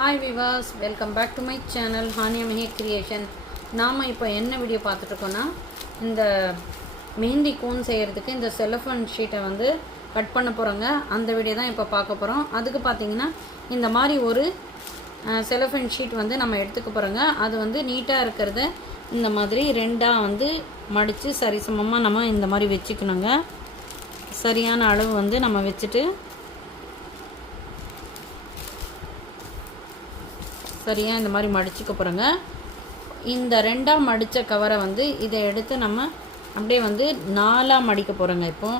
Hi விவாஸ், welcome back to my channel Haniya Mehi creation. நாம் இப்போ என்ன வீடியோ பார்த்துட்ருக்கோன்னா, இந்த மெஹந்தி கோன் செய்கிறதுக்கு இந்த செலஃபன் ஷீட்டை வந்து கட் பண்ண போகிறோங்க. அந்த வீடியோ தான் இப்போ பார்க்க போகிறோம். அதுக்கு பார்த்திங்கன்னா இந்த மாதிரி ஒரு செலஃபன் ஷீட் வந்து நம்ம எடுத்துக்க போகிறோங்க. அது வந்து நீட்டாக இருக்கிறத இந்த மாதிரி ரெண்டாக வந்து மடித்து சரிசமமாக நம்ம இந்த மாதிரி வச்சுக்கணுங்க. சரியான அளவு வந்து நம்ம வச்சுட்டு சரியாக இந்த மாதிரி மடிச்சுக்க போகிறோங்க. இந்த ரெண்டாக மடித்த கவரை வந்து இதை எடுத்து நம்ம அப்படியே வந்து நாலாக மடிக்க போகிறோங்க. இப்போ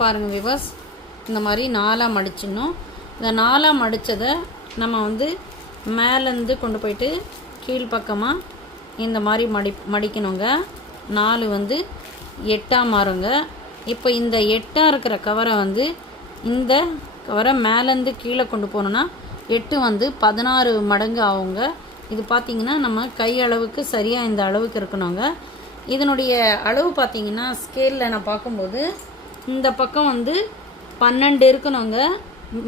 பாருங்கள் விவாஸ், இந்த மாதிரி நாலாக மடிச்சிடணும். இந்த நாலாக மடித்ததை நம்ம வந்து மேலேருந்து கொண்டு போயிட்டு கீழ்ப்பக்கமாக இந்த மாதிரி மடிக்கணுங்க. 4 வந்து 8ஆக மாறுங்க. இப்போ இந்த 8ஆக இருக்கிற கவரை வந்து இந்த கவரை மேலேருந்து கீழே கொண்டு போனோன்னா 8 வந்து 16 மடங்கு ஆகுங்க. இது பார்த்திங்கன்னா நம்ம கை அளவுக்கு சரியாக இந்த அளவுக்கு இருக்கணுங்க. இதனுடைய அளவு பார்த்திங்கன்னா ஸ்கேலில் நான் பார்க்கும்போது இந்த பக்கம் வந்து 12 இருக்கணுங்க.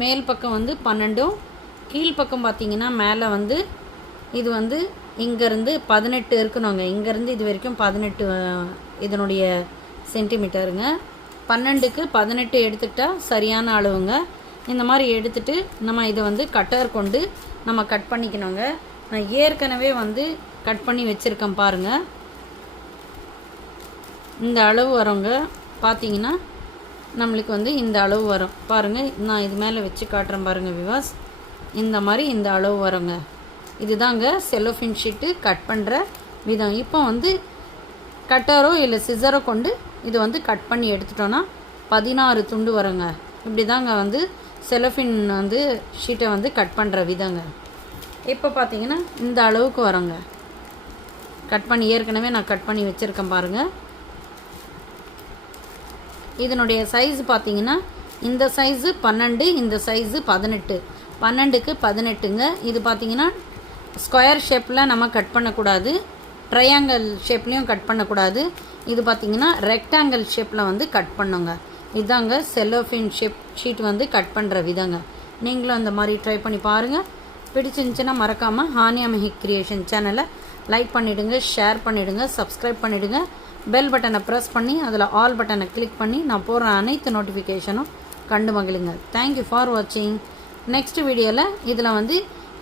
மேல் பக்கம் வந்து 12, கீழ்ப்பக்கம் பார்த்திங்கன்னா மேலே வந்து இது வந்து இங்கேருந்து 18 இருக்கணுங்க. இங்கேருந்து இது வரைக்கும் 18 இதனுடைய சென்டிமீட்டருங்க. 12க்கு 18 எடுத்துக்கிட்டால் சரியான அளவுங்க. இந்த மாதிரி எடுத்துகிட்டு நம்ம இதை வந்து கட்டர் கொண்டு நம்ம கட் பண்ணிக்கணுங்க. நான் ஏற்கனவே வந்து கட் பண்ணி வச்சுருக்கேன் பாருங்கள். இந்த அளவு வருங்க. பார்த்திங்கன்னா நம்மளுக்கு வந்து இந்த அளவு வரும் பாருங்கள். நான் இது மேலே வச்சு காட்டுறேன் பாருங்கள் விவாஸ். இந்த மாதிரி இந்த அளவு வருங்க. இதுதாங்க செலோஃபின் ஷீட்டு கட் பண்ணுற விதம். இப்போ வந்து கட்டரோ இல்லை சிசரோ கொண்டு இது வந்து கட் பண்ணி எடுத்துட்டோன்னா 16 துண்டு வருங்க. இப்படி தாங்க வந்து செலோஃபின் வந்து ஷீட்டை வந்து கட் பண்ணுற விதங்க. இப்போ பார்த்தீங்கன்னா இந்த அளவுக்கு வருங்க. கட் பண்ணி ஏற்கனவே நான் கட் பண்ணி வச்சுருக்கேன் பாருங்கள். இதனுடைய சைஸ் பார்த்திங்கன்னா இந்த சைஸு 12, இந்த சைஸு 18. 12க்கு 18ங்க. இது பார்த்திங்கன்னா ஸ்கொயர் ஷேப்பில் நம்ம கட் பண்ணக்கூடாது, ட்ரையாங்கிள் ஷேப்லேயும் கட் பண்ணக்கூடாது. இது பார்த்திங்கன்னா ரெக்டாங்கிள் ஷேப்பில் வந்து கட் பண்ணுங்க. இதாங்க செலோஃபின் ஷீட் வந்து கட் பண்ணுற விதங்க. நீங்களும் அந்த மாதிரி ட்ரை பண்ணி பாருங்கள். பிடிச்சிருந்துச்சுன்னா மறக்காமல் ஹானியா மெஹி கிரியேஷன் சேனலை லைக் பண்ணிவிடுங்க, ஷேர் பண்ணிவிடுங்க, சப்ஸ்கிரைப் பண்ணிவிடுங்க. பெல் பட்டனை ப்ரெஸ் பண்ணி அதில் ஆல் பட்டனை கிளிக் பண்ணி நான் போடுற அனைத்து நோட்டிஃபிகேஷனும் கண்டு மகிழுங்க. தேங்க்யூ ஃபார் வாட்சிங். நெக்ஸ்ட் வீடியோவில் இதில் வந்து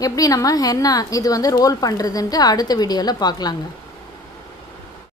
எப்படி நம்ம ஹென்னா இது வந்து ரோல் பண்ணுறதுன்ட்டு அடுத்த வீடியோவில் பார்க்கலாங்க.